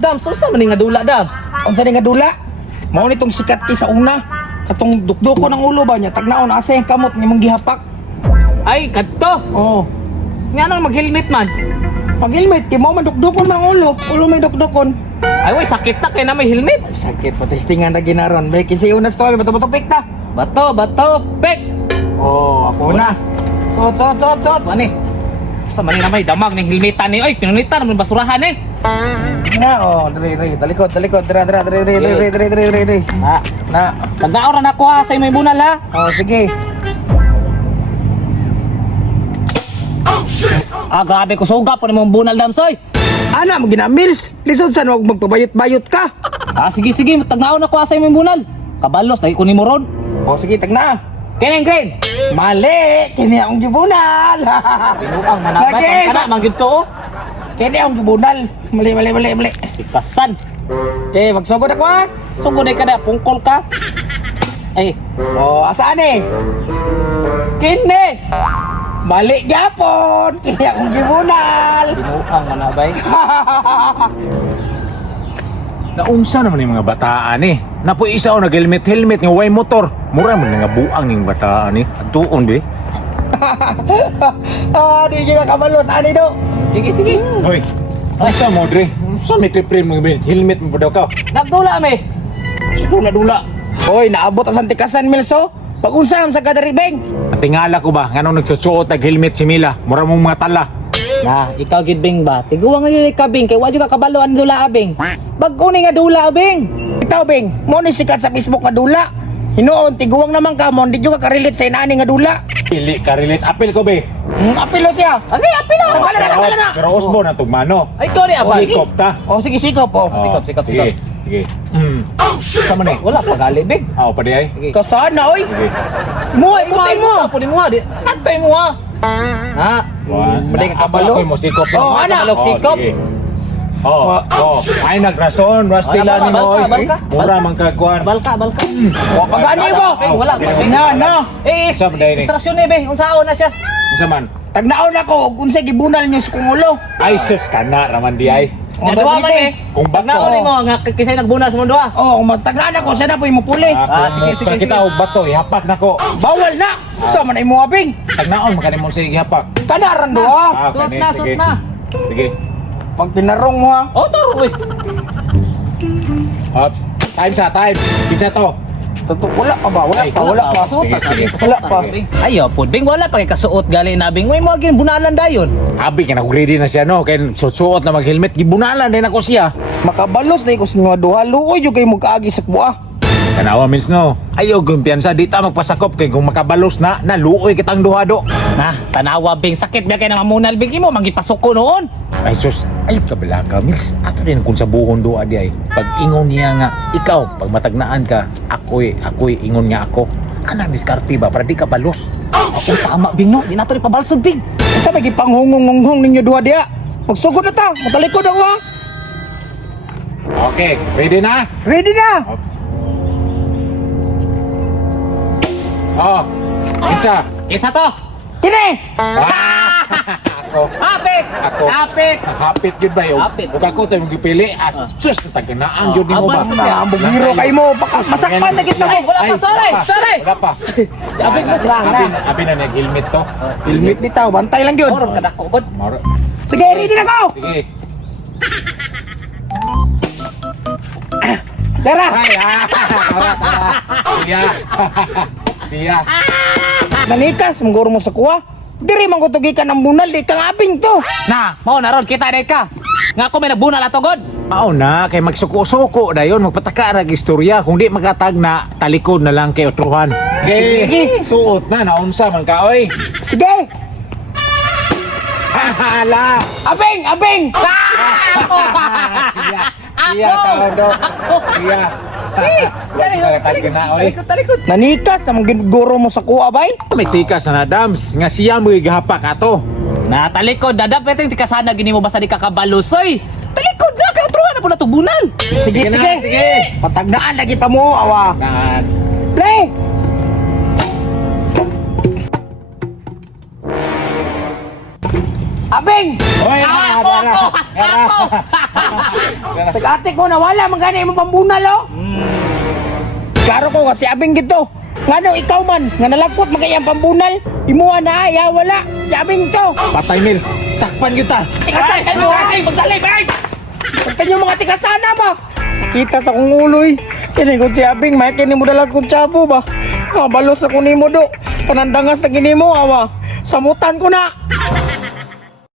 Dams, unsa man ni nga dula, Dams? Unsa ni nga dula? Mao nitong sikat ki sa una. Katong dukdoko ng ulo ba niya, tagnaon asa yung kamot ni mong gihapak. Ay, kadto. Oo. Nga nang mag-helmet man. Mag-helmet, kay mo man dukdokon man ang ulo. Ulo may dukdokon. Ay, way, sakit na kay na may helmet. Ay, sakit po, testingan na ginaron. May kasi unas to, bato-bato pik na. Bato, pek. Oo, ako na. Sot. Mani. Sa mani na may damag ng helmetan ni. Ay, pinunitan naman basurahan eh. Na, dali, talikod, dali. Na. Tagdaon ra na ko ha sa imong bunal ha. Sige. Grabe ko suga po ni mong bunal, Dams, oy. Ana, mo ginamils. Lisod sa wag magpabayot-bayot ka. Sige, tagdaon na ko ha sa imong bunal. Kabalos, dahil ko ni mo ron. Sige, tagna. Keneng, Green. Mali, kini akong gibunal. Pinuang manabay. Lagi. Kana, manggid ko, oh. Kini akong gibunal. Mali. Ikasan. Okay, magsugod ako ha. Sugod ay kada, pungkol ka. Ay, Asaan eh? kini. Mali gyapon. Kini akong gibunal. Pinuang manabay. Naunsa naman yung mga bataan eh. Napoy isa o nag-helmet nga way motor. Mura man nga buang ning bataan eh. Atuon be. Di ka kamalos, ani do. Sige. Hoy. Unsa mo dre? Unsa may trip mga helmet mo ba daw ka? Nagdula, me. Dula. Hoy, naabot ang tikasan, Milso. Pag-unsa naman sa kadaribeng. Tingala ko ba nganong nagsusuot og helmet si Mila? Mura mong mga tala. Na, ikaw gid Bing ba? Tiguang nga yun Bing, kay wadyo ka kabalo ang dula abing. Bago ni nga dula abing. Ikaw, Beng, mo ni sikat sa Facebook nga dula. Hinuon, tiguang naman ka mo, hindi ka ka-relate sa inani nga dula. Pili ka relate apil ko be. Apilo siya. Okay, apila. Tanggalan na. Pero Osbo na tugmano. Ay, ko ni abay. Sikop ta. Sige, sikop po. Sikop. Sige. Sama ni. Wala pa gali, Bing. Aw pa di ay. Kasana, oy. Sige. Muhay, putin mo. Putin mo ha. Nagtay mo ha. Ha? Mali ka kabalo. Ako mo sikop. Ana. Kabalog sikop. Sige. Ay nagrason, wastila ni mo. Balka. Mura man kagkuan. Balka. Pagani mo. Wala. Na. Eh, Sab day ni. distraksyon ni, Bing. Unsaon na siya. Unsa man? Tagnaon ako, kung sa gibunal niyo sa kumulo. Ay sus kana raman di ay. Naduwa man eh. Kung bato. Tagnaon mo nga kisay nagbunas mo duha. Mas tagnaan ako, siya na po yung mapuli. Sige. Kita og bato ihapak nako. Bawal na. Sa man ay mo abing. Tagnaon magani mo sige ihapak. Kanaran do ha. Suot na. Sige. Pag tinarong mo ha. Taro eh. Ops. Time. Kinsa to? Wala pa ba? Wala pa. Suot na. Sige. Wala pa. Ayo, po, Bing, wala pa kay kasuot gali na, Bing. May mga ginbunalan dayon. Abi ka ready na siya no kay susuot na mag-helmet gibunalan din ako siya. Makabalos na ko sa mga duha. Luoy yung kayo magkaagi sa kuha. Kanawa means no. Ayaw kumpiyansa di ta magpasakop kay kung makabalos na naluoy kitang duha do. Tanawa, Bing. Sakit ba kayo na mamunal, Bing? Mo, mangipasok ko noon. Ay sus, ayaw ka bala ka, Miss. Ato din kung sa buhon do adi ay. Pag ingon niya nga, ikaw, pag matagnaan ka, ako'y ingon nga ako. Anang diskarte ba para di ka balos? Ako tama, Bing, no? Di na ito rin pabalsod, Bing. Sa may gipanghungong-hunghong ninyo duha diya. Magsugod na ta. Matalikod ako ha. Okay, ready na? Ready na. Oops. Oh, isa. Kitsa to. Kini. Ako. Hapit. Ako. Hapit. Hapit gud ba yun? Hapit. Huwag ako tayo magpili. Sus, taganaan yun ni mo ba? Abang Bugiro kayo mo. Masakpan na kita mo. Ay, wala pa, sorry. Wala pa. Si Abing mo sila na. Abi na nag-helmet to. Helmet bitaw. Bantay lang yun. Oron kadako god. Maro. Sige, ready na ko. Sige. Tara. Ay, Siya. Nanikas. Mangguro mo sa kuha. Diri man ko tugikan ang bunal. Di kang abing to. Na, mo na ron kita dai ka. Nga ako may nagbunal ato god. Mao na kay magsuko-suko dayon magpataka ra istorya kung di makatag na talikod na lang kay utruhan. Sige. Suot na naunsa man ka oy. Sige. Hala. Abing. Siya. Siya tawdo. Siya. Talikod na oy. Talikod. Nanikas. Namang ginuguro mo sa kuha bay. May tikas na dams nga siya mo gihapak ato. Na talikod dadap peting tikasana gini mo basta di kakabalosoy. Talikod na kay utruhan na po na tubunan. Sige. Patagnaan na kita mo. Awa. Nan. Play. Abing. Oy, Ako. Tag-ate ko na wala man gani mo pambunal oh. Klaro ko kasi abing gito. Ngano ikaw man nga nalagpot magayang pambunal. Imuha na ya wala. Si abing to. Patay Mills, sakpan kita. Tikasan kayo ay magdali bay. Pagtan yung mga tikasana ba? Sakita sa kong uloy. Kini ko si abing may kini mo dalag kong tsabo ba? Balos na ko nimo do. Panandangas na gini mo awa. Samutan ko na.